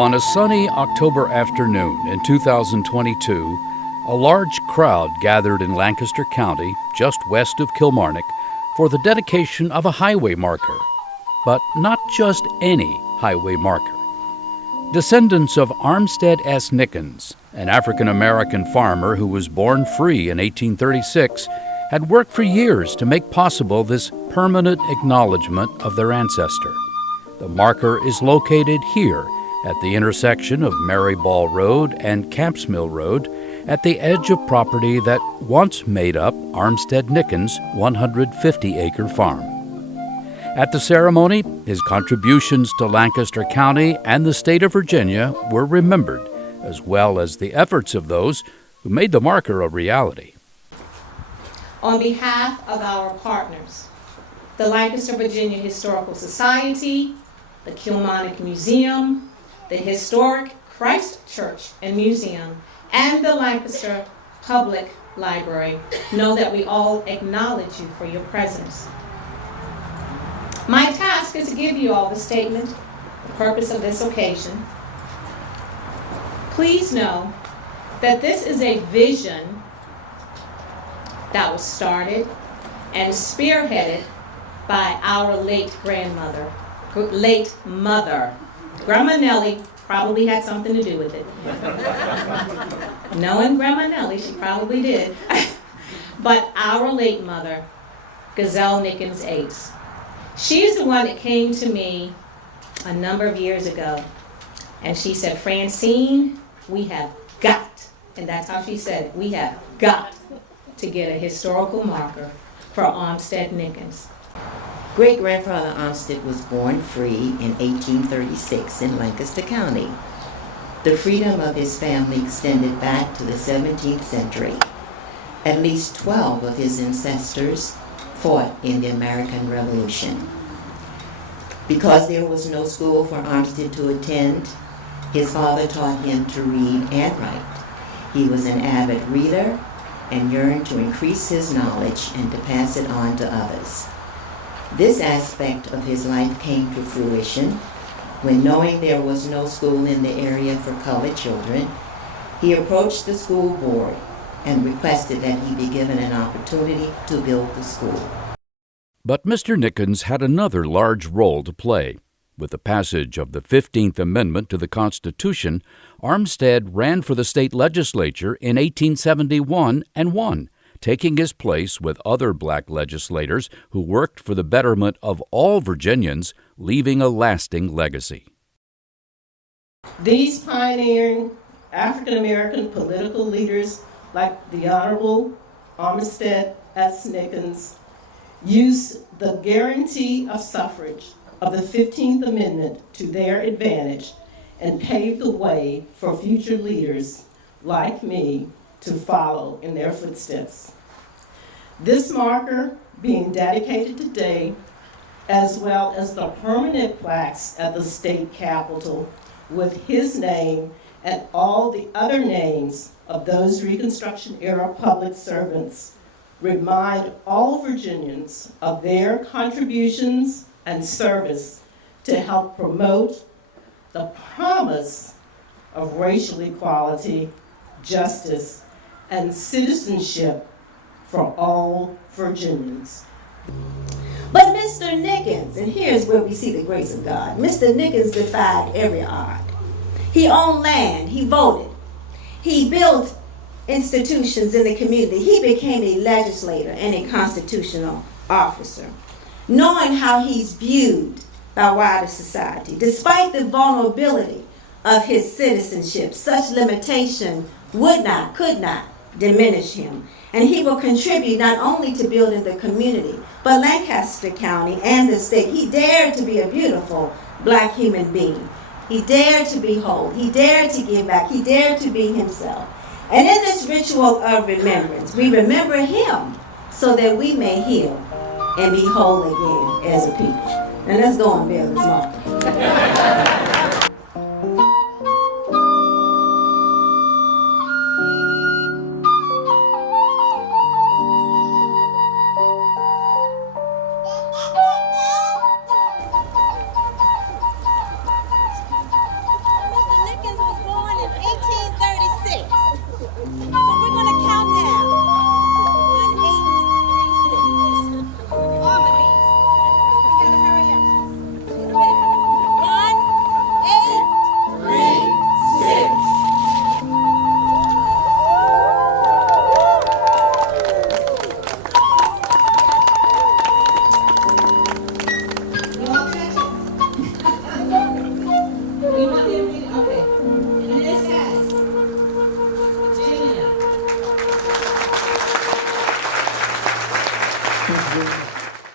On a sunny October afternoon in 2022, a large crowd gathered in Lancaster County, just west of Kilmarnock, for the dedication of a highway marker. But not just any highway marker. Descendants of Armstead S. Nickens, an African-American farmer who was born free in 1836, had worked for years to make possible this permanent acknowledgement of their ancestor. The marker is located here at the intersection of Maryball Road and Camps Mill Road at the edge of property that once made up Armstead Nickens' 150-acre farm. At the ceremony, his contributions to Lancaster County and the state of Virginia were remembered, as well as the efforts of those who made the marker a reality. On behalf of our partners, the Lancaster, Virginia Historical Society, the Kilmarnock Museum, the Historic Christ Church and Museum, and the Lancaster Public Library, know that we all acknowledge you for your presence. My task is to give you all the statement, the purpose of this occasion. Please know that this is a vision that was started and spearheaded by our late mother. Grandma Nellie probably had something to do with it. Knowing Grandma Nellie, she probably did. But our late mother, Gazelle Nickens Ates, she's the one that came to me a number of years ago, and she said, "Francine, we have got," and that's how she said it, "we have got to get a historical marker for Armstead Nickens." Great-grandfather Armstead was born free in 1836 in Lancaster County. The freedom of his family extended back to the 17th century. At least 12 of his ancestors fought in the American Revolution. Because there was no school for Armstead to attend, his father taught him to read and write. He was an avid reader and yearned to increase his knowledge and to pass it on to others. This aspect of his life came to fruition when, knowing there was no school in the area for colored children, he approached the school board and requested that he be given an opportunity to build the school. But Mr. Nickens had another large role to play. With the passage of the 15th Amendment to the Constitution, Armstead ran for the state legislature in 1871 and won, taking his place with other black legislators who worked for the betterment of all Virginians, leaving a lasting legacy. These pioneering African-American political leaders, like the Honorable Armstead S. Nickens, used the guarantee of suffrage of the 15th Amendment to their advantage and paved the way for future leaders like me to follow in their footsteps. This marker being dedicated today, as well as the permanent plaques at the state capitol with his name and all the other names of those Reconstruction era public servants, remind all Virginians of their contributions and service to help promote the promise of racial equality, justice, and citizenship for all Virginians. But Mr. Nickens, and here's where we see the grace of God, Mr. Nickens defied every odd. He owned land, he voted, he built institutions in the community, he became a legislator and a constitutional officer, knowing how he's viewed by wider society. Despite the vulnerability of his citizenship, such limitation could not diminish him. And he will contribute not only to building the community, but Lancaster County and the state. He dared to be a beautiful black human being. He dared to be whole. He dared to give back. He dared to be himself. And in this ritual of remembrance, we remember him so that we may heal and be whole again as a people. And let's go and build this marker.